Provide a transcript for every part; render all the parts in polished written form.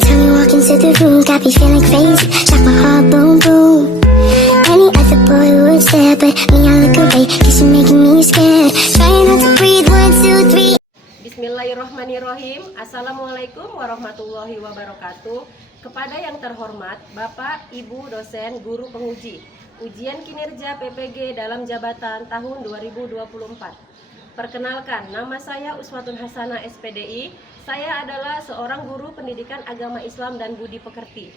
time you walk into the room, got me feeling crazy. Shot my heart, boom, boom. Any other boy would stare, but me, I look away, cause you're making me scared. Trying not to breathe, 1, 2, 3. Bismillahirrahmanirrahim. Assalamualaikum warahmatullahi wabarakatuh. Kepada yang terhormat Bapak, Ibu dosen, guru penguji ujian kinerja PPG dalam jabatan tahun 2024. Perkenalkan, nama saya Uswatun Hasanah SPDI. Saya adalah seorang guru pendidikan agama Islam dan budi pekerti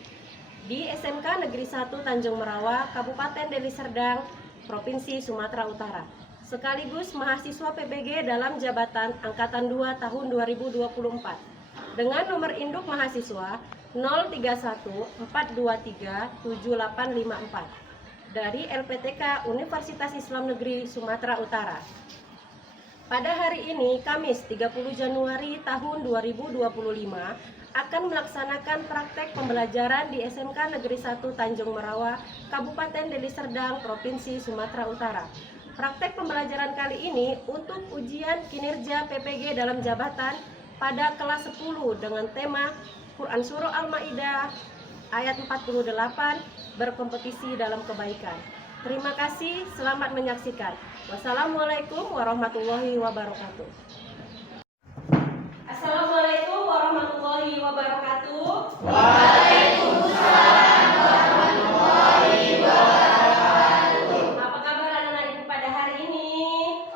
di SMK Negeri 1 Tanjung Merawa, Kabupaten Deli Serdang, Provinsi Sumatera Utara. Sekaligus mahasiswa PPG dalam jabatan Angkatan 2 tahun 2024 dengan nomor induk mahasiswa 03142378854 dari LPTK Universitas Islam Negeri Sumatera Utara. Pada hari ini, Kamis 30 Januari tahun 2025, akan melaksanakan praktek pembelajaran di SMK Negeri 1 Tanjung Merawa, Kabupaten Deli Serdang, Provinsi Sumatera Utara. Praktek pembelajaran kali ini untuk ujian kinerja PPG dalam jabatan pada kelas 10 dengan tema Quran Surah Al-Maidah ayat 48, berkompetisi dalam kebaikan. Terima kasih, selamat menyaksikan. Wassalamualaikum warahmatullahi wabarakatuh. Assalamualaikum warahmatullahi wabarakatuh. Waalaikumsalam warahmatullahi wabarakatuh. Apa kabar anak-anak ibu pada hari ini?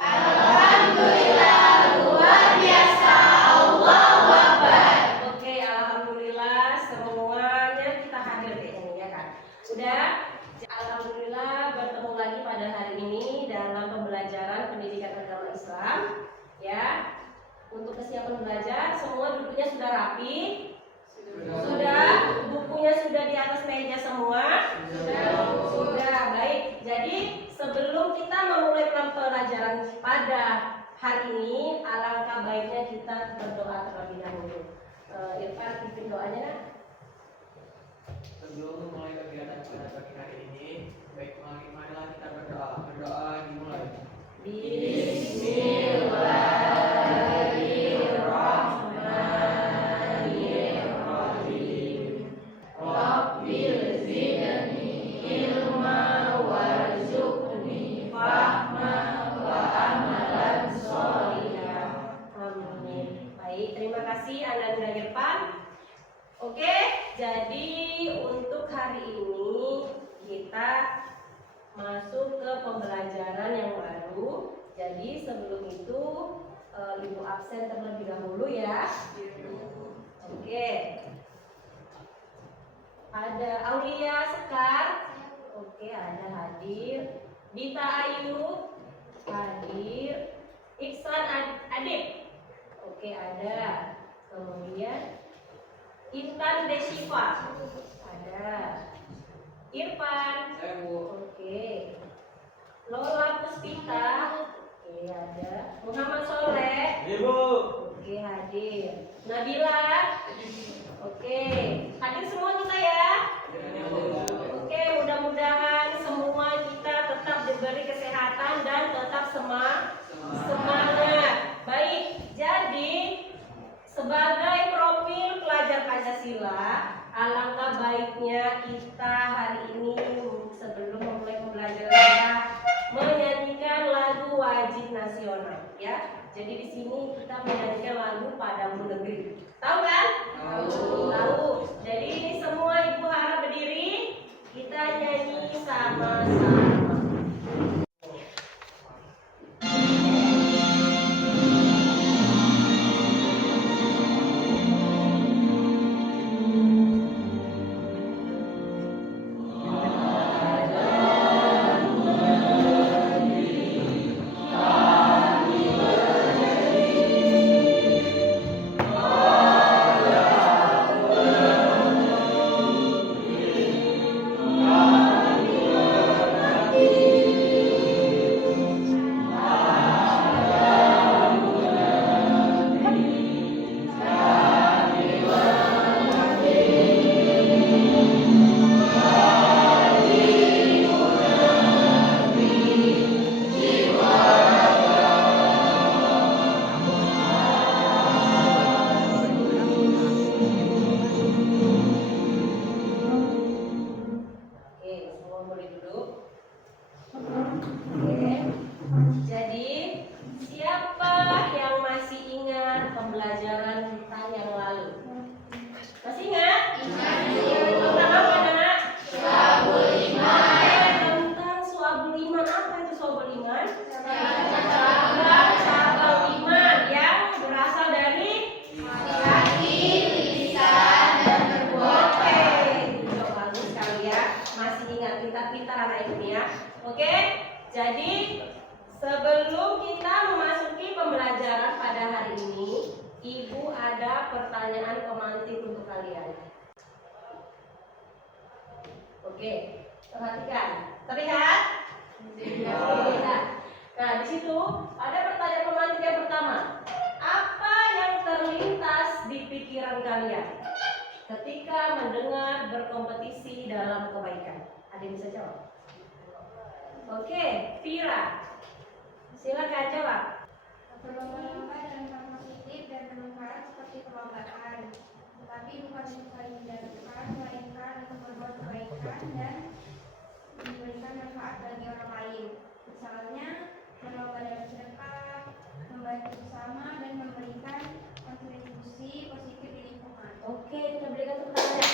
Alhamdulillah, luar biasa, Allahu Akbar. Oke, alhamdulillah semuanya kita hadir di sini ya kan. Sudah? Alhamdulillah bertemu lagi pada hari ini dalam pembelajaran pendidikan agama Islam ya. Untuk kesiapan belajar semua duduknya sudah rapi? Sudah. Bukunya sudah di atas meja semua? Sudah. Baik. Jadi sebelum kita memulai pembelajaran pada hari ini, alangkah baiknya kita berdoa terlebih dahulu. Irfan, pimpin doanya nak. Sebelum memulai kegiatan pada pagi hari ini, baik marilah kita berdoa. Berdoa dimulai. Bismillahirrahmanirrahim. Rabbil zidni ilma warzuqni fahma wa amalan sholihan. Amin. Baik, terima kasih Anda Irfan. Oke, jadi untuk hari ini kita masuk ke pembelajaran yang baru. Jadi sebelum itu Ibu absen terlebih dahulu ya. Oke. Ada Aulia Sekar. Oke, ada hadir. Dita Ayu hadir. Iksan Adib. Oke, ada. Kemudian Intan Desiva ada. Irfan. Oke. Lola Puspita. Oke, ada. Muhammad Soleh. Ibu. Oke, hadir. Nabila. Oke. Hadir semua kita ya. Oke, mudah-mudahan semua kita tetap diberi kesehatan dan tetap semangat. Baik. Jadi sebagai profil pelajar Pancasila, alangkah baiknya kita hari ini sebelum memulai pembelajaran menyanyikan lagu wajib nasional ya. Jadi di sini kita menyanyikan lagu Padamu Negeri. Tahu kan? Tahu. Jadi semua ibu harap berdiri, kita nyanyi sama-sama. Allahu Oke, jadi sebelum kita memasuki pembelajaran pada hari ini, Ibu ada pertanyaan pemantik untuk kalian. Oke, perhatikan. Terlihat? Terlihat. Nah, di situ ada pertanyaan pemantik yang pertama. Apa yang terlintas di pikiran kalian ketika mendengar berkompetisi dalam kebaikan? Ada yang bisa jawab? Oke, Vira, silakan jawab. Berlomba-lomba dalam hal positif dan bermanfaat seperti perlombaan, tetapi bukan untuk dihindarkan, melainkan untuk berbuat kebaikan dan memberikan manfaat bagi orang lain. Misalnya, berlomba dalam sedekah, membantu bersama, dan memberikan kontribusi positif di lingkungan. Oke, kita berikan tepuk tangan.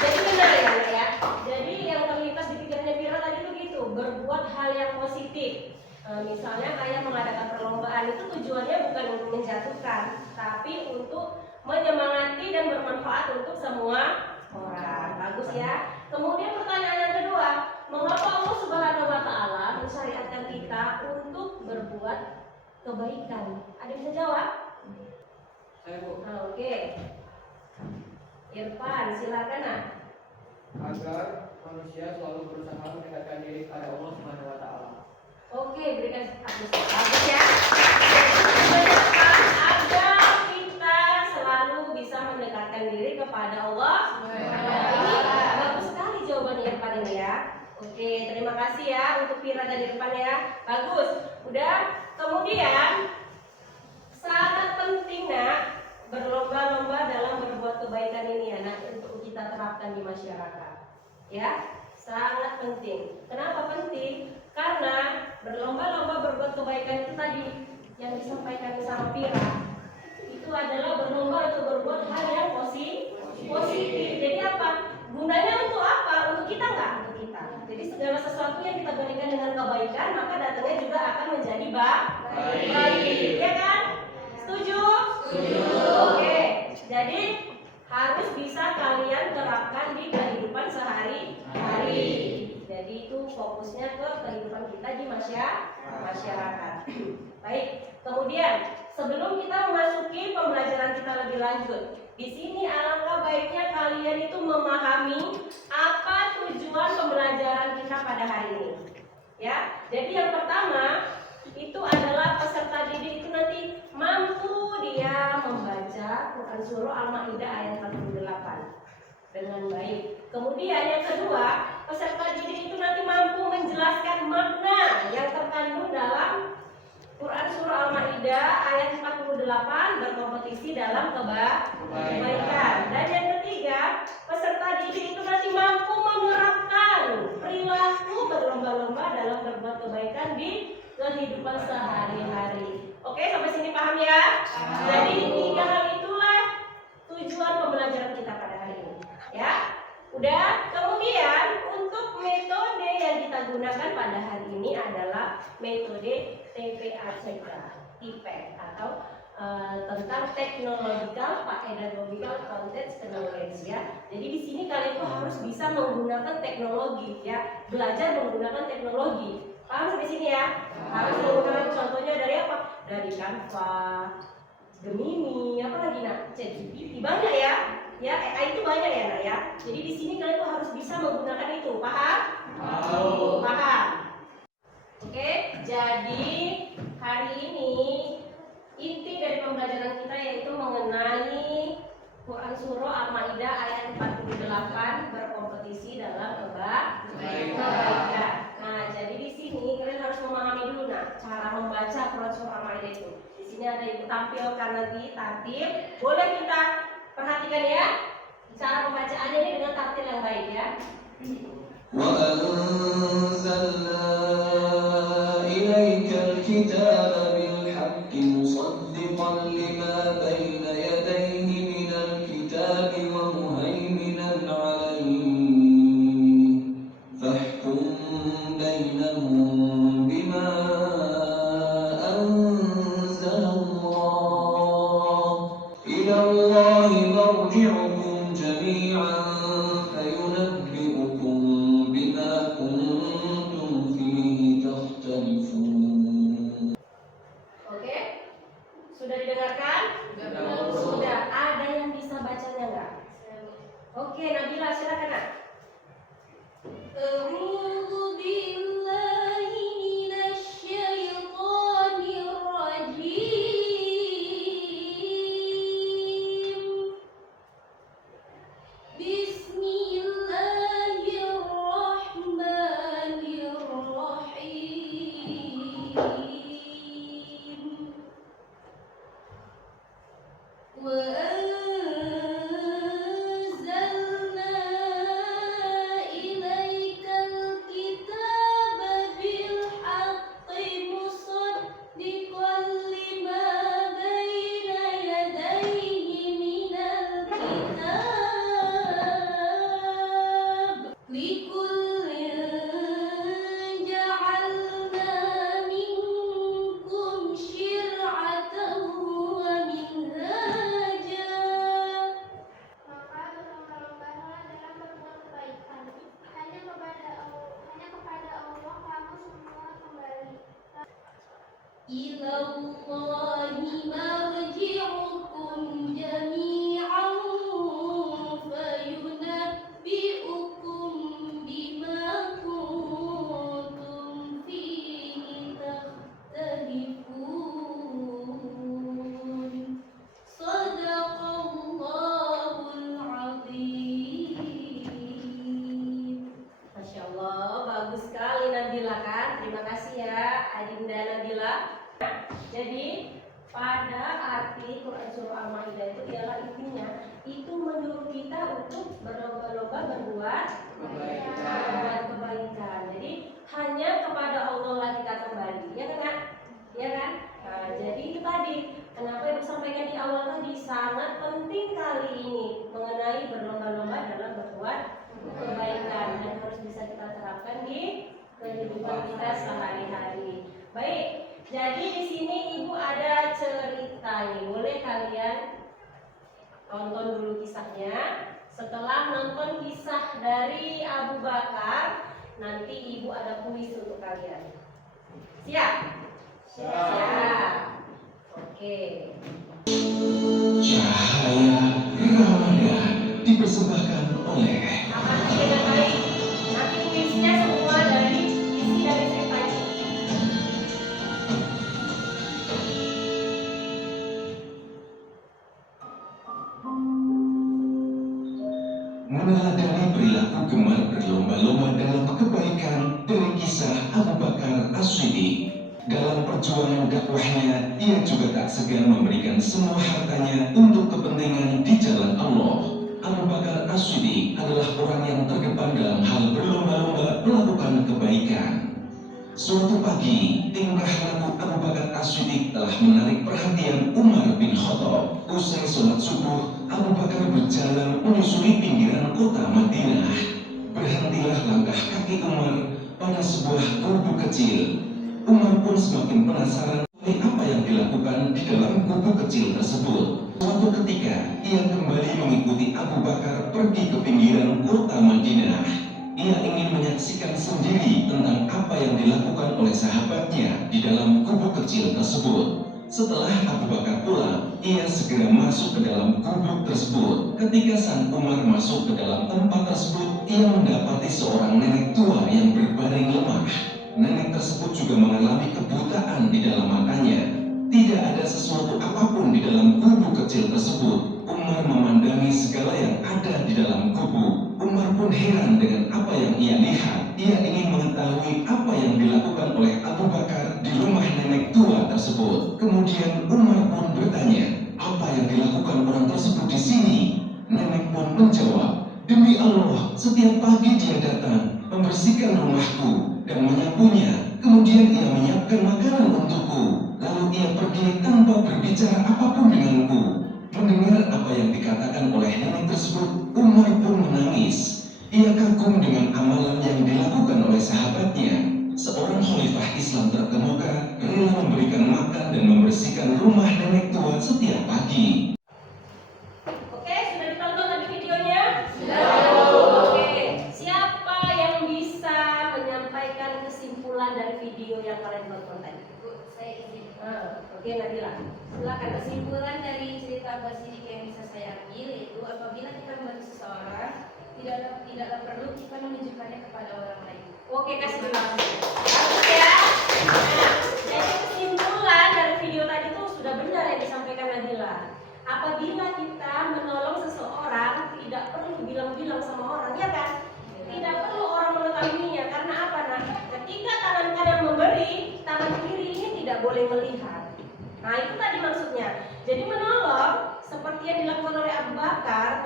Jadi benar ya, Nak, ya. Jadi yang terlintas di pikirannya Vira tadi itu gitu, berbuat hal yang positif. Misalnya kayak mengadakan perlombaan itu tujuannya bukan untuk menjatuhkan, tapi untuk menyemangati dan bermanfaat untuk semua orang. Bagus ya. Kemudian pertanyaan yang kedua, mengapa Allah Subhanahu wa taala mensyariatkan kita untuk berbuat kebaikan? Ada yang bisa jawab? Saya, Bu. Oke. Irfan, silakan, Nak. Agar manusia selalu berusaha mendekatkan diri kepada Allah Subhanahu wa taala. Oke, berikan bagus ya. Jadi agar kita selalu bisa mendekatkan diri kepada Allah. Ini bagus sekali jawabannya Irfan ini ya. Oke, terima kasih ya untuk Vira dan Irfan ya. Bagus. Udah. Kemudian sangat penting, Nak, berlomba-lomba dalam berbuat kebaikan ini ya, Nak, untuk kita terapkan di masyarakat. Ya, sangat penting. Kenapa penting? Karena berlomba-lomba berbuat kebaikan itu tadi yang disampaikan sama Vira, itu adalah berlomba untuk berbuat hal yang positif. Jadi apa? Gunanya untuk apa? Untuk kita nggak? Untuk kita. Jadi segala sesuatu yang kita berikan dengan kebaikan, maka datangnya juga akan menjadi baik. Ya kan? Setuju? Setuju. Oke. Jadi harus bisa kalian terapkan di kehidupan sehari-hari. Jadi itu fokusnya ke kehidupan kita di masyarakat. Baik. Kemudian sebelum kita memasuki pembelajaran kita lebih lanjut, di sini alangkah baiknya kalian itu memahami apa tujuan pembelajaran kita pada hari ini. Ya. Jadi yang pertama itu adalah peserta didik itu nanti mampu dia membaca Quran Surah Al-Maidah ayat 48 dengan baik. Kemudian yang kedua, peserta didik itu nanti mampu menjelaskan makna yang terkandung dalam Quran Surah Al-Maidah ayat 48 berkompetisi dalam kebaikan. Dan yang ketiga, peserta didik itu nanti mampu menerapkan perilaku berlomba-lomba dalam berbuat kebaikan di kehidupan sehari-hari. Oke, sampai sini paham ya? Jadi 3 hal itulah tujuan pembelajaran kita pada hari ini. Ya, udah. Kemudian untuk metode yang kita gunakan pada hari ini adalah metode TPACK, atau tentang Technological Pedagogical Context Knowledge ya. Jadi di sini kalian tuh harus bisa menggunakan teknologi ya, belajar menggunakan teknologi. Paham sampai sini ya? Harus menggunakan, contohnya dari apa? Dari Canva, Gemini, apa lagi Nak? ChatGPT, banyak ya. Ya, AI itu banyak ya Nak ya. Jadi di sini kalian tuh harus bisa menggunakan itu. Paham? Paham. Oke, jadi hari ini inti dari pembelajaran kita yaitu mengenai Quran Surah Al-Maidah ayat 48 berkompetisi dalam kebaikan. Nah, jadi di sini kalian harus memahami dulu cara membaca Quran Surah Al-Maidah itu. Di sini ada yang tampilkan nanti tartil. Boleh kita perhatikan ya cara pembacaannya ini dengan tartil yang baik ya. وأنزلنا إليك الكتاب بالحق مصدقا لما بين يديه من الكتاب ومهيمنا عليه فاحكم بينهم بما أنزل الله إلى الله مرجعكم جميعا فينبئكم بما كنتم Oke, Nabila silakan Nak. A'udzu billahi minasyaitonir rajim. Bismillahirrahmanirrahim. وأنزلنا إليك الكتاب بالحق مصدقا لما بين يديه من الكتاب لكل جعلنا منكم شرعة ومنهاجا. Maka berlomba-lombalah dalam berbuat kebaikan. Hanya kepada Allah kamu semua kembali. إلى الله مرجعكم جميعا فينبئكم بما كنتم فيه تختلفون. صدق الله العظيم. Masya Allah, bagus sekali Nabila kan. Terima kasih ya Adinda Nabila. Jadi pada arti Quran Surah Al-Maidah itu ialah intinya itu menyuruh kita untuk berlomba-lomba berbuat kebaikan. Jadi hanya kepada Allah lah kita kembali, ya kan Nak? Ya kan? Nah, jadi itu tadi kenapa Ibu sampaikan di awal tadi sangat penting kali ini mengenai berlomba-lomba dalam berbuat kebaikan dan harus bisa kita terapkan di kehidupan kita sehari-hari. Baik, jadi di sini Ibu ada cerita nih. Boleh kalian tonton dulu kisahnya. Setelah nonton kisah dari Abu Bakar, nanti Ibu ada kuis untuk kalian. Siap? Siap. Oke. Cahaya Ramadan dipersembahkan oleh Amati dengan baik. Nanti kuisnya semua dari isi dari cerita ini. meneladani perilaku gemar berlomba-lomba dalam kebaikan dari kisah Abu Bakar As-Siddiq. Dalam perjuangan dakwahnya, ia juga tak segan memberikan semua hartanya untuk kepentingan di jalan Allah. Abu Bakar As-Siddiq adalah orang yang terdepan dalam hal berlomba-lomba melakukan kebaikan. Suatu pagi, tingkah laku Abu Bakar As-Siddiq telah menarik perhatian Umar bin Khattab. Usai sholat subuh, Abu Bakar berjalan menyusuri pinggiran kota Madinah. Berhentilah langkah kaki Umar pada sebuah gubuk kecil. Umar pun semakin penasaran oleh apa yang dilakukan di dalam gubuk kecil tersebut. Suatu ketika, ia kembali mengikuti Abu Bakar pergi ke pinggiran kota Madinah. Ia ingin menyaksikan sendiri tentang apa yang dilakukan oleh sahabatnya di dalam gubuk kecil tersebut. Setelah Abu Bakar pulang, ia segera masuk ke dalam gubuk tersebut. Ketika sang Umar masuk ke dalam tempat tersebut, ia mendapati seorang nenek tua yang berbaring lemah. Nenek tersebut juga mengalami kebutaan di dalam matanya. Tidak ada sesuatu apapun di dalam gubuk kecil tersebut. Umar memandangi segala yang ada di dalam gubuk. Umar pun heran dengan apa yang ia lihat. Ia ingin mengetahui apa yang dilakukan oleh Abu Bakar di rumah nenek tua tersebut. Kemudian Umar pun bertanya, apa yang dilakukan orang tersebut di sini? Nenek pun menjawab, demi Allah, setiap pagi dia datang, membersihkan rumahku dan menyapunya. Kemudian ia menyiapkan makanan untukku. Lalu ia pergi tanpa berbicara apapun denganku. Mendengar apa yang dikatakan oleh nenek tersebut, Umar pun menangis. Ia kagum dengan amalan yang dilakukan oleh sahabatnya. Seorang khalifah Islam terkemuka rela memberikan makan dan membersihkan rumah nenek tua setiap pagi. Oke, sudah ditonton tadi videonya? Oke, siapa yang bisa menyampaikan kesimpulan dari video yang kalian tonton tadi? Saya izin. Oke, Nabila. Silakan. Kesimpulan dari cerita Basidik yang bisa saya ambil yaitu apabila kita membantu seseorang, Tidaklah perlu kita menunjukkannya kepada orang lain. Oke, kasih dulu. Bagus ya. Nah, jadi kesimpulan dari video tadi tuh sudah benar yang disampaikan Nadila. Apabila kita menolong seseorang, tidak perlu bilang-bilang sama orang, ya kan? Tidak perlu orang mengetahuinya. Karena apa? Nah, ketika tangan kanan memberi, tangan kiri ini tidak boleh melihat. Nah, itu tadi maksudnya. Jadi menolong seperti yang dilakukan oleh Abu Bakar,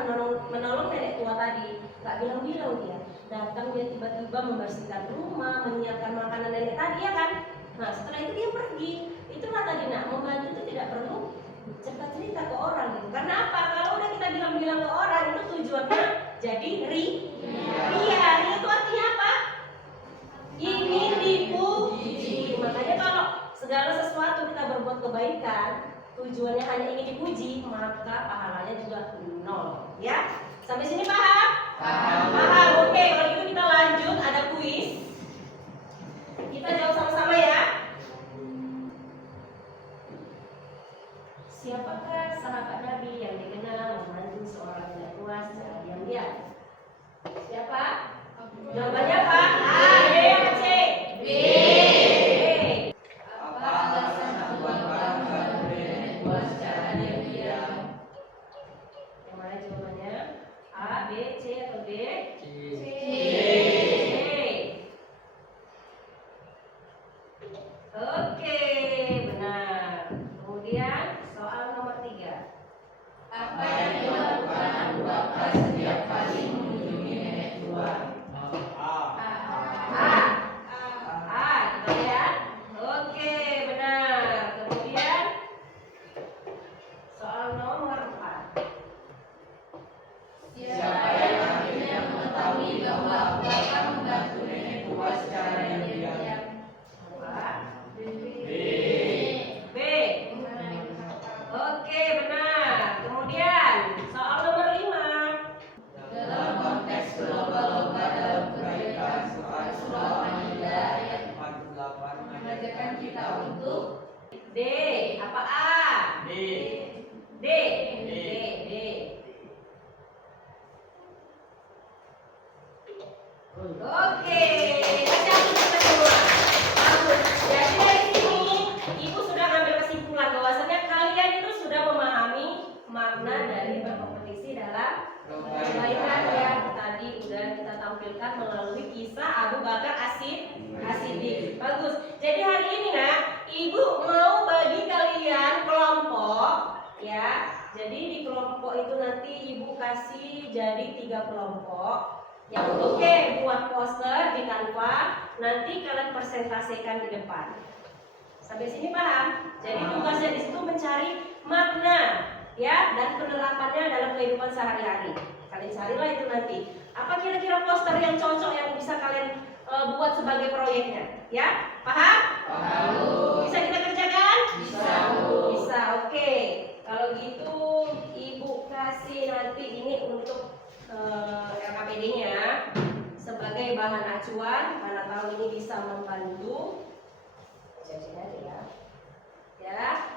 menolong nenek tua tadi, nggak bilang-bilang dia. Datang dia tiba-tiba membersihkan rumah, menyiapkan makanan nenek tadi, ya kan? Nah, setelah itu dia pergi. Itulah tadi, nah, membantu itu tidak perlu cerita-cerita ke orang gitu. Karena apa? Kalau udah kita bilang-bilang ke orang, itu tujuannya jadi ria. Ria itu artinya apa? Ingin dipuji. Makanya kalau segala sesuatu kita berbuat kebaikan, tujuannya hanya ingin dipuji, maka pahalanya juga nol. Ya? Sampai sini paham? Paham. Oke, kalau gitu kita lanjut, ada kuis. Kita jawab sama-sama ya. Siapakah sahabat Nabi yang dikenal membantu seorang nenek tua secara diam-diam? Siapa? Jawabannya apa? A, B, C. B. Apa alasan Abu Bakar membantu nenek tua secara diam-diam? Yang mana jawabannya? A, B, C atau D? C. Oke, benar. Kemudian soal nomor 3. Apa yang dilakukan Abu Bakar setiap kali mengunjungi nenek tua? Kita lihat. Oke, benar. Kemudian soal nomor 4. Siapa yang akhirnya mengetahui bahwa Abu Bakar membantu nenek tua secara diam-diam? B. Oke, benar. Kemudian soal nomor 5. Dalam konteks berlomba-lomba dalam kebaikan, Rasulullah Maida ayat 48 mengajarkan kita untuk D. Apa A? D. D. D. Oke, siap kita semua. Bagus. Jadi dari sini Ibu sudah ngambil kesimpulan bahwasanya kalian itu sudah memahami makna dari berkompetisi dalam kebaikan yang tadi udah kita tampilkan melalui kisah Abu Bakar As-Siddiq. Bagus. Jadi hari ini nah, Ibu mau bagi kalian kelompok ya. Jadi di kelompok itu nanti Ibu kasih jadi 3 kelompok. Yang oke buat poster di Canva, nanti kalian presentasikan di depan. Sampai sini paham? Jadi tugasnya di situ mencari makna ya dan penerapannya dalam kehidupan sehari-hari. Kalian carilah itu nanti. Apa kira-kira poster yang cocok yang bisa kalian buat sebagai proyeknya? Ya, paham? Paham. Bisa kita kerjakan? Bisa. Bisa, oke. Kalau gitu Ibu kasih nanti ini untuk LKPD-nya sebagai bahan acuan, mana tahu ini bisa membantu. Cek aja ya. Ya.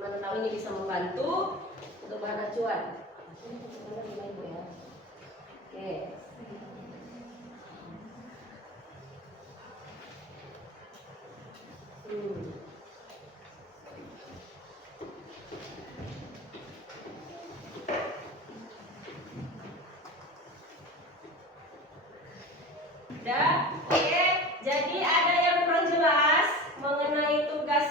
Mana tahu ini bisa membantu untuk bahan acuan. Ini sebenarnya gimana Ibu ya? Oke. Udah, oke. Jadi ada yang kurang jelas mengenai tugas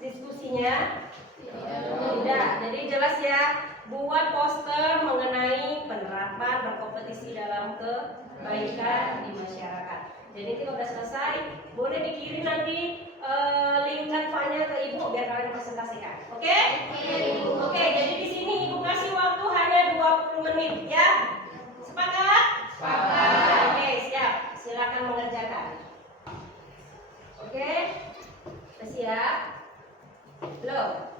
diskusinya? Tidak. Jadi jelas ya. Buat poster mengenai penerapan berkompetisi dalam kebaikan di masyarakat. Jadi kalau udah selesai, boleh dikirim nanti link Canva-nya ke Ibu biar kalian presentasikan. Oke? Oke. Jadi di sini Ibu kasih waktu hanya 20 menit ya. Sepakat? Sepakat. Oke, siap. Silakan mengerjakan. Oke? Udah siap? Belum?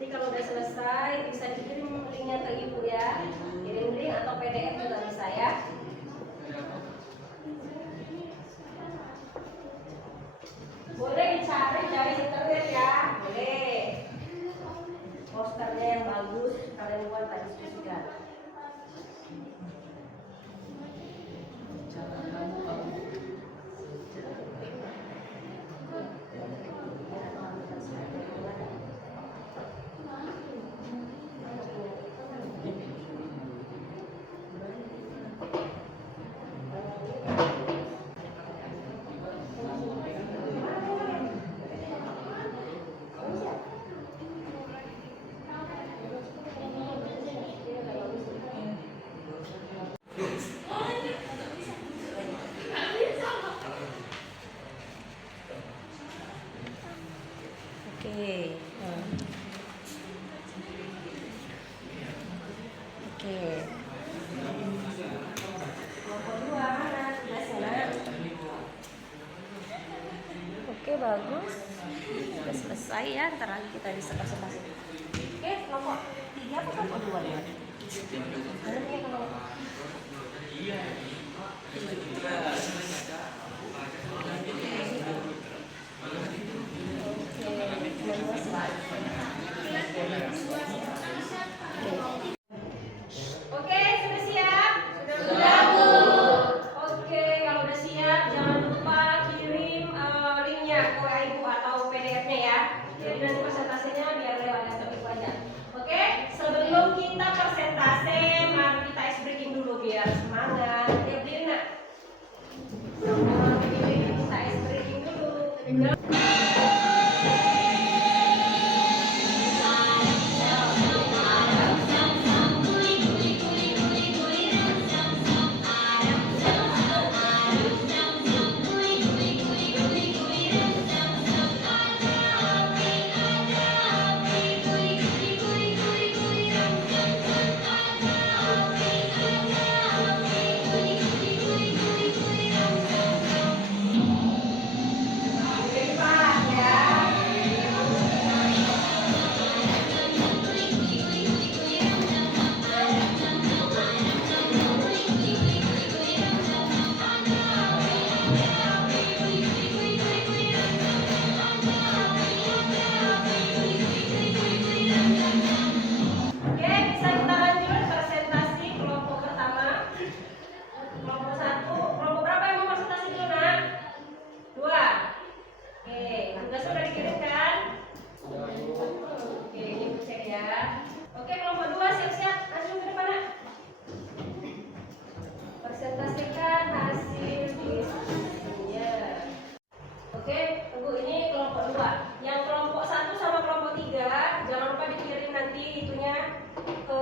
Nanti kalau udah selesai bisa dikirim linknya ke Ibu ya. Kirim link atau PDF juga bisa ya. Boleh dicari dari internet ya. Boleh. posternya yang bagus, kalian buat tak diskusikan. Oke. Oke. Kelompok 2 mana tugasnya? Oke, bagus. Sudah selesai ya, ntar lagi kita bisa presentasi. Oke, kelompok 3 apa kelompok 2 ya? Mana punya kelompok? Oke, sudah siap? Sudah, Bu. Oke, kalau udah siap jangan lupa kirim linknya ke Ibu atau PDF-nya ya. Jadi nanti presentasinya biar lewat laptop Ibu aja. Oke, sebelum kita presentasi, mari kita ice breaking dulu biar semangat. Ya, berdiri nak. Kita ice breaking dulu. Oke, bisa kita lanjut presentasi kelompok pertama. Kelompok 1, kelompok berapa yang mau presentasi dulu nak? 2. Oke, tugas sudah dikirimkan? Oke, ini cek ya. Oke, kelompok 2 siap-siap, langsung ke depan nak. Presentasikan hasil diskusinya. Oke, tunggu, ini kelompok 2. Yang kelompok 1 sama kelompok 3 jangan lupa dikirim nanti itunya ke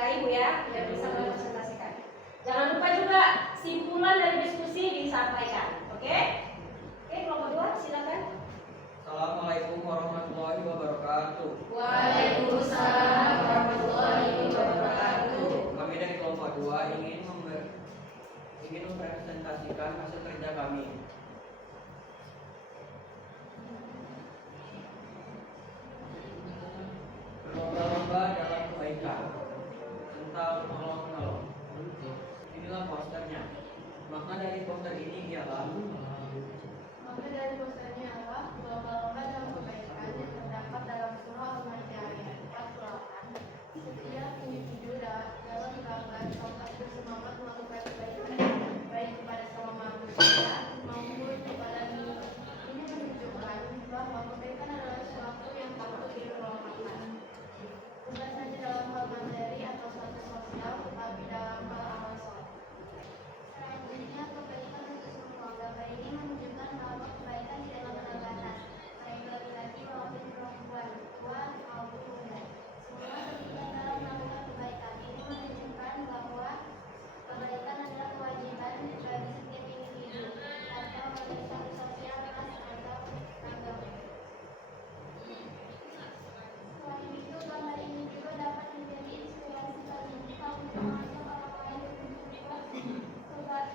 Ibu ya, biar bisa presentasikan. Jangan lupa juga simpulan dari diskusi disampaikan. Oke? Oke, kelompok 2 silakan. Assalamualaikum warahmatullahi wabarakatuh. Waalaikumsalam warahmatullahi wabarakatuh. Kami dari kelompok 2 ingin mempresentasikan hasil kerja kami. Berlomba-lomba dalam kebaikan tentang menolong-menolong. Inilah posternya. Makna dari poster ini ialah Maka dari posternya adalah berlomba-lomba dalam kebaikan yang terdapat dalam surah Al-Maidah ayat 48. Setiap individu dalam gambar dapat bersemangat melakukan kebaikan baik kepada sama manusia maupun kepada diri. Ini menunjukkan bahwa kebaikan adalah sesuatu yang patut diperlombaakan. Bukan saja dalam hal materi atau suatu sosial, tetapi dalam hal amal soleh. Selanjutnya, kebaikan untuk semua. Gambar ini menunjukkan bahwa kebaikan tidaklah berbatas, baik laki-laki maupun perempuan, tua maupun muda. Semua terlibat dalam melakukan kebaikan. Ini menunjukkan bahwa kebaikan adalah kewajiban bagi setiap individu, atau bagi suatu sosial, ras, atau agama. Selain itu, gambar ini juga dapat menjadi inspirasi bagi kita untuk mengajak orang lain untuk berbuat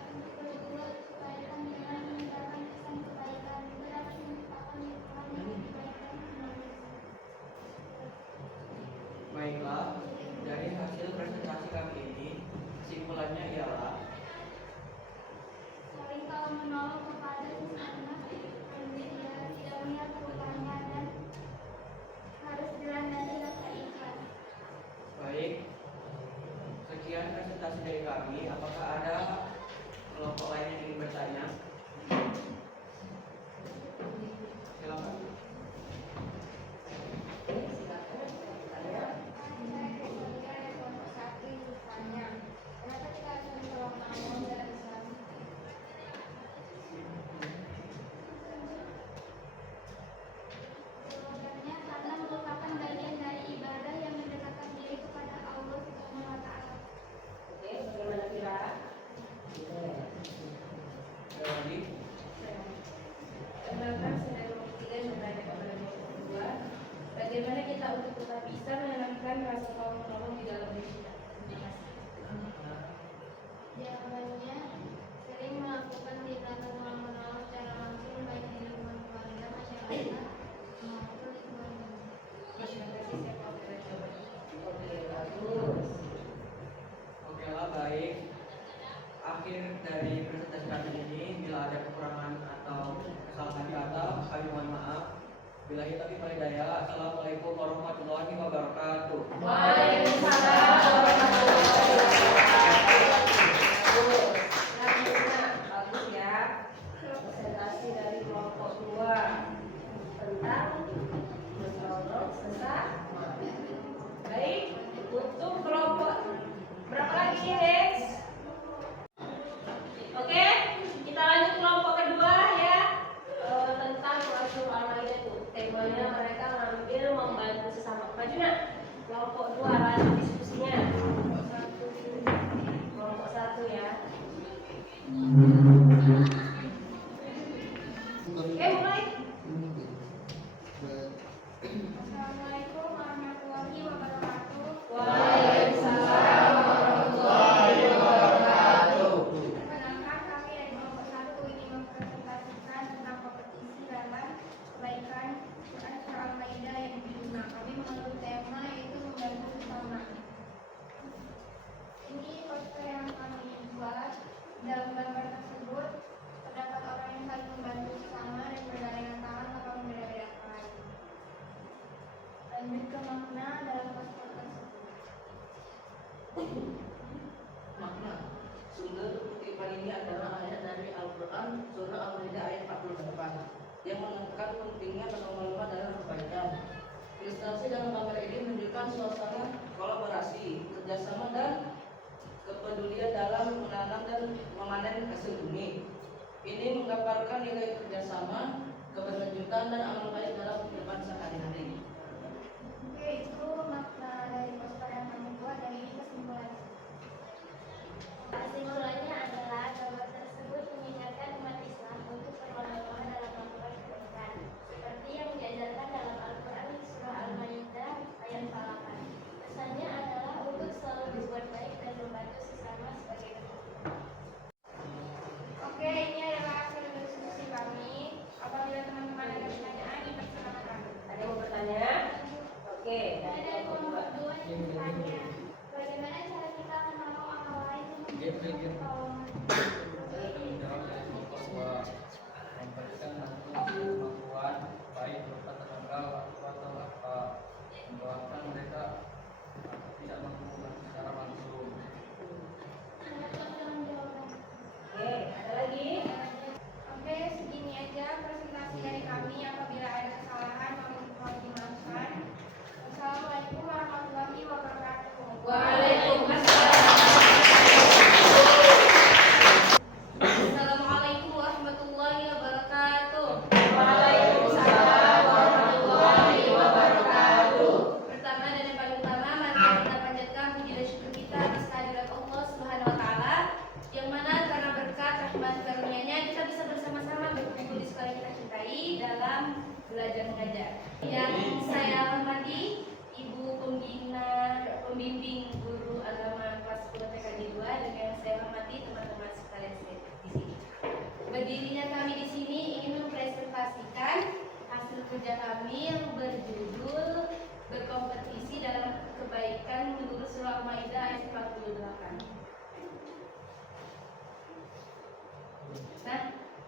kebaikan dengan meninggalkan kesan kebaikan. Juga dapat menciptakan lingkungan yang lebih baik dan harmonis. baiklah, dari hasil presentasi kami ini, kesimpulannya ialah Saling kalau menolong kepada sesama, tidak melihat perubahannya dan harus dilandasi rasa ikhlas. menumbuhkan rasa tolong menolong di dalam diri kita? Terima kasih. Jawabannya, sering melakukan tindakan tolong-menolong secara langsung baik di lingkungan keluarga, masyarakat, maupun lingkungan umum. Terima kasih, saya mau beri jawabannya. Oke lah, baik. Akhir dari presentasi kali ini, bila ada kekurangan atau kesalahan kata, kami mohon maaf. Billahi taufiq wal hidayah. Assalamualaikum warahmatullahi wabarakatuh. Waalaikumsalam warahmatullahi wabarakatuh. Selanjutnya, bagus ya. Presentasi dari kelompok 2 tentang menolong sesama. Baik, untuk kelompok berapa lagi nih, next? Oke, kita lanjut kelompok kedua ya. Tentang surah Al-Maidah itu. Temanya mereka ngambil membantu sesama. Maju nak. Kelompok 2 lanjut diskusinya. Kelompok 1 ya. Oke, mulai. Assalamualaikum warahmatullahi wabarakatuh. Waalaikumsalam warahmatullahi wabarakatuh. Perkenalkan, kami dari kelompok 1 ingin mempresentasikan tentang kompetisi dalam kebaikan Quran Surah Al-Maidah ayat 75. Kami mengambil tema yaitu membantu sesama. Ini poster yang kami buat. Dalam gambar tersebut terdapat orang yang saling membantu sesama dan bergandengan tangan tanpa membeda-bedakan. Lanjut ke makna dalam poster tersebut. Makna sumber kutipan ini adalah ayat dari Al-Quran surah Al-Maidah ayat 48 yang menekankan pentingnya berlomba-lomba dalam kebaikan. Ilustrasi dalam gambar ini menunjukkan suasana kolaborasi, kerjasama dan kepedulian dalam menanam dan memanen hasil bumi. Ini menggambarkan nilai kerjasama, keberlanjutan dan amal baik dalam kehidupan sehari-hari. Oke, itu makna dari poster yang kami buat. Dari ini kesimpulan. Kesimpulannya adalah gambar tersebut mengingatkan umat Islam untuk berlomba-lomba dalam melakukan kebaikan, seperti yang diajarkan dalam Al-Quran surah Al-Maidah ayat 48. Pesannya adalah untuk selalu berbuat baik dan membantu sesama sebagai bentuk. Oke, ini adalah hasil diskusi kami. Apabila teman-teman ada pertanyaan, dipersilakan. Ada yang mau bertanya? Oke. Saya dari kelompok 2 yang bertanya, bagaimana cara kita menolong orang lain untuk memberikan pertolongan? Memberikan kemampuan baik berupa tenaga, waktu atau apa, membuatkan mereka tidak mampu secara langsung. Saya telah menjawabkan. Oke, ada lagi? Oke, segini aja presentasi dari kami. Apabila ada kesalahan, mohon dimaafkan. Wassalamualaikum warahmatullahi wabarakatuh. Waalaikumsalam. Assalamualaikum warahmatullahi wabarakatuh. Waalaikumsalam warahmatullahi wabarakatuh. Pertama dan yang paling utama, mari kita panjatkan puji dan syukur kita atas kehadirat Allah Subhanahu wa taala yang mana karena berkat rahmat karunia-Nya kita bisa bersama-sama berkumpul di sekolah kita cintai dalam belajar mengajar. Yang saya hormati Ibu Pembimbing Guru Agama kelas 10 TKJ 2 dan yang saya hormati teman-teman sekalian di sini. Berdirinya kami di sini ingin mempresentasikan hasil kerja kami yang berjudul berkompetisi dalam kebaikan menurut surah Al-Maidah ayat 48. Nah,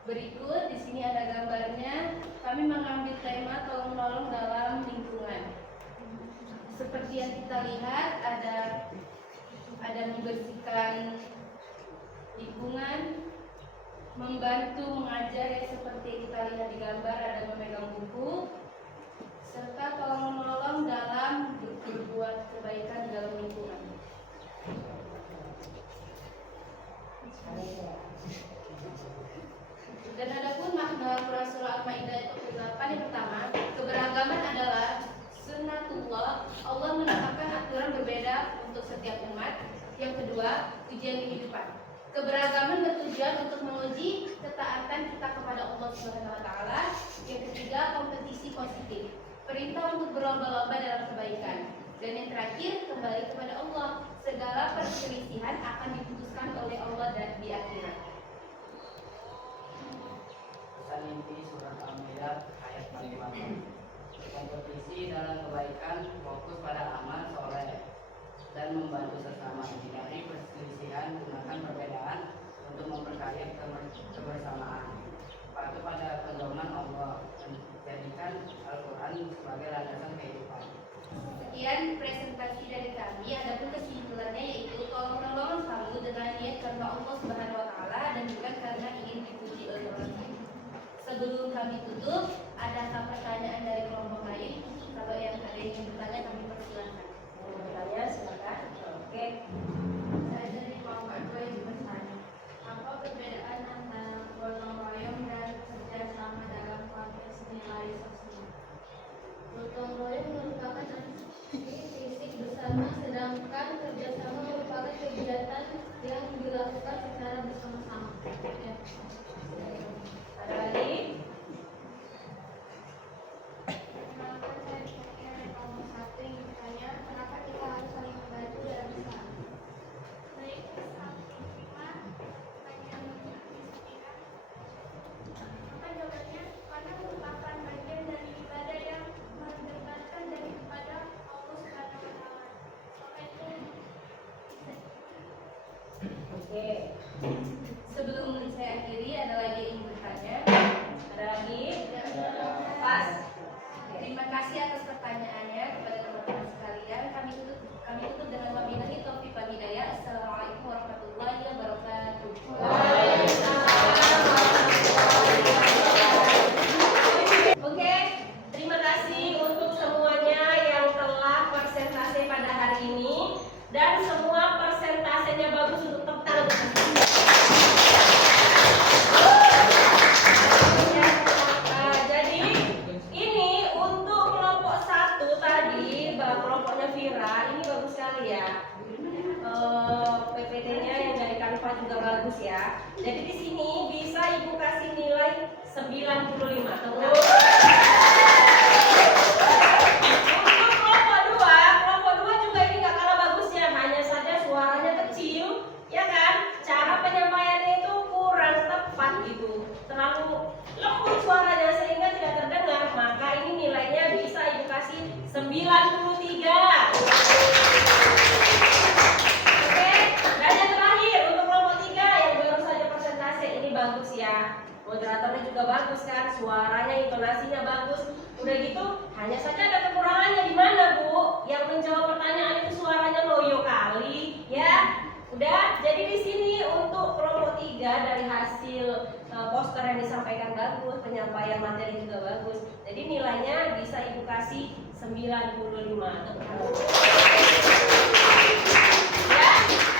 berikut di sini ada gambarnya. Kami mengambil tema tolong menolong dalam lingkungan. Seperti yang kita lihat ada membersihkan lingkungan, membantu mengajar ya seperti yang kita lihat di gambar, ada memegang buku, serta tolong menolong dalam berbuat kebaikan dalam lingkungan. Dan adapun makna Quran surah Al-Maidah ayat 48 yang pertama, keberagaman adalah sunnatullah, Allah menetapkan aturan berbeda untuk setiap umat. Yang kedua, ujian kehidupan. Keberagaman bertujuan untuk menguji ketaatan kita kepada Allah Subhanahu wa taala. Yang ketiga, kompetisi positif. Perintah untuk berlomba-lomba dalam kebaikan. Dan yang terakhir, kembali kepada Allah. Segala perselisihan akan diputuskan oleh Allah dan di akhirat. Pesan inti surat Al-Maidah ayat 45. Kompetisi dalam kebaikan, fokus pada amal soleh dan membantu sesama. Hindari perselisihan, gunakan perbedaan untuk memperkaya kebersamaan. Patuh pada pedoman Allah dan jadikan Al-Quran sebagai landasan kehidupan. Sekian presentasi dari kami. Adapun kesimpulannya yaitu tolong menolong kamu dengan niat karena Allah Subhanahu Wa Taala dan bukan karena ingin dipuji oleh orang lain. Sebelum kami tutup, adakah pertanyaan dari kelompok lain? Kalau yang ada yang ingin bertanya, kami persilakan. Mau bertanya silakan. Oke. Saya dari kelompok 2 yang bertanya, apa perbedaan antara gotong royong dan kerjasama dalam konteks nilai sosial? Gotong royong merupakan aktivitas fisik bersama, sedangkan kerjasama merupakan kegiatan yang dilakukan secara bersama-sama. Ada lagi? Kenapa saya dipikir dari kelompok 1 yang bertanya, kenapa kita harus saling membantu dalam Islam? Baik, pertanyaan didiskusikan. Apa jawabannya? Karena merupakan bagian dari ibadah yang mendekatkan diri kepada Allah Subhanahu Wa Taala. Maka itu Oke. Sebelum saya akhiri, ada lagi yang ingin bertanya? Ada lagi? Pas. Terima kasih atas pertanyaannya kepada teman-teman sekalian. Kami tutup dengan wabillahi taufiq wal hidayah. Assalamualaikum warahmatullahi wabarakatuh. Oke, terima kasih untuk semuanya yang telah presentasi pada hari ini dan semua persentasenya bagus untuk tepuk tangan. Jadi ini untuk kelompok 1 tadi, kelompoknya Vira, ini bagus sekali ya. PPT-nya yang dari Canva juga bagus ya. Jadi di sini bisa Ibu kasih nilai 95. Tepuk tangan. Kelompok dua juga ini nggak kalah bagusnya, hanya saja suaranya kecil, ya kan? Cara penyampaiannya itu kurang tepat gitu, terlalu lembut suaranya sehingga tidak terdengar. Maka ini nilainya bisa Ibu kasih 93. Oke, dan yang terakhir untuk kelompok 3 yang baru saja presentasi ini bagus ya. Moderatornya juga bagus kan, suaranya, intonasinya bagus. Udah gitu, hanya saja ada kekurangannya di mana, Bu? Yang menjawab pertanyaan itu suaranya loyo kali, ya. Udah, jadi di sini untuk kelompok 3 dari hasil poster yang disampaikan bagus, penyampaian materi juga bagus. Jadi nilainya bisa Ibu kasih 95. Ya,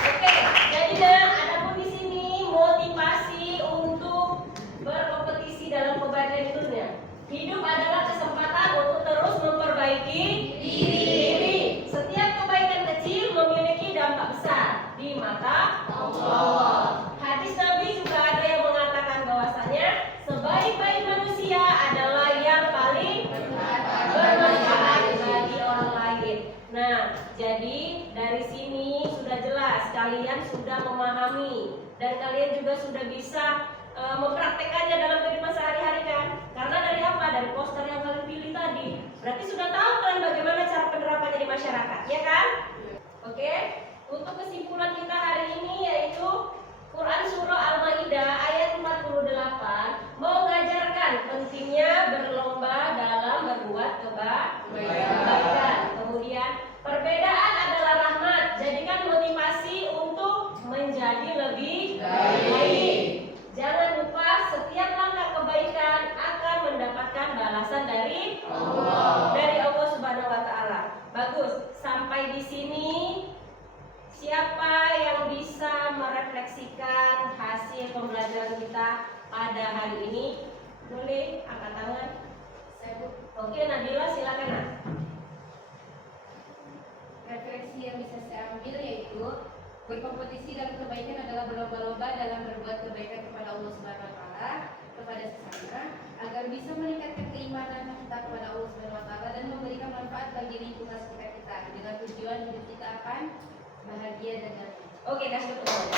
oke. Jadi adapun di sini motivasi untuk berkompetisi dalam kebahagiaan dunia. Hidup adalah kesempatan untuk terus memperbaiki diri. Setiap kebaikan kecil memiliki dampak besar di mata Allah. Hadis Nabi juga ada yang mengatakan bahwasanya sebaik-baik manusia adalah yang paling bermanfaat bagi orang lain. Nah, jadi dari sini sudah jelas kalian sudah memahami dan kalian juga sudah bisa mempraktekannya dalam kehidupan sehari-hari kan? Karena dari apa? Dari poster yang kalian pilih tadi. Berarti sudah tahu kalian bagaimana cara penerapannya di masyarakat, ya kan? Oke. Untuk kesimpulan kita hari ini yaitu Quran Surah Al-Maidah ayat 48 mengajarkan pentingnya berlomba dalam berbuat kebaikan. Kemudian perbedaan adalah rahmat. Jadikan motivasi untuk menjadi lebih baik. Jangan lupa setiap langkah kebaikan akan mendapatkan balasan dari Allah Subhanahu Wa Taala. Bagus. Sampai di sini. Siapa yang bisa merefleksikan hasil pembelajaran kita pada hari ini? Boleh angkat tangan. Oke, Nabila silakan. Nah. Refleksi yang bisa saya ambil yaitu berkompetisi dalam kebaikan adalah berlomba-lomba dalam berbuat kebaikan kepada Allah Subhanahu Wa Taala, kepada sesama, agar bisa meningkatkan keimanan kita kepada Allah Subhanahu Wa Taala dan memberikan manfaat bagi lingkungan sekitar kita. dengan tujuan hidup kita akan bahagia dan damai. Oke, kasih betul.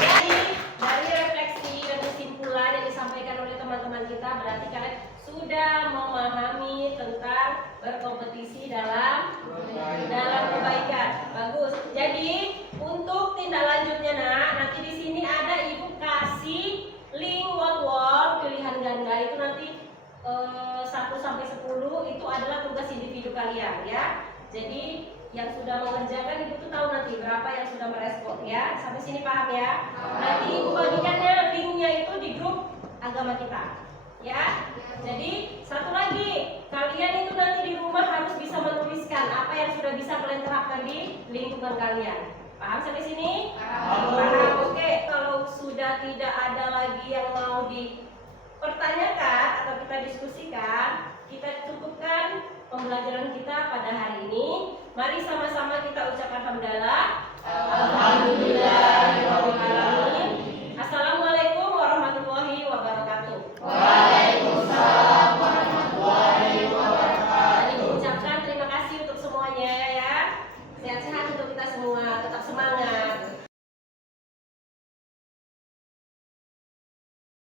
Jadi dari refleksi dan kesimpulan yang disampaikan oleh teman-teman kita, berarti kalian sudah memahami tentang berkompetisi dalam kebaikan. Bagus. Jadi untuk tindak lanjutnya nak, nanti di sini ada ibu kasih link word pilihan ganda itu nanti 1 sampai 10 itu adalah tugas individu kalian ya. Jadi yang sudah mengerjakan ibu tuh tahu nanti berapa yang sudah merespon ya. Sampai sini paham ya? Nanti ibu bagikannya linknya itu di grup agama kita ya. Jadi satu lagi, kalian itu nanti di rumah harus bisa menuliskan apa yang sudah bisa kalian terapkan di lingkungan kalian. Paham sampai sini? Paham. Oke, kalau sudah tidak ada lagi yang mau dipertanyakan atau kita diskusikan, kita cukupkan pembelajaran kita pada hari ini. Mari sama-sama kita ucapkan hamdalah. Alhamdulillah.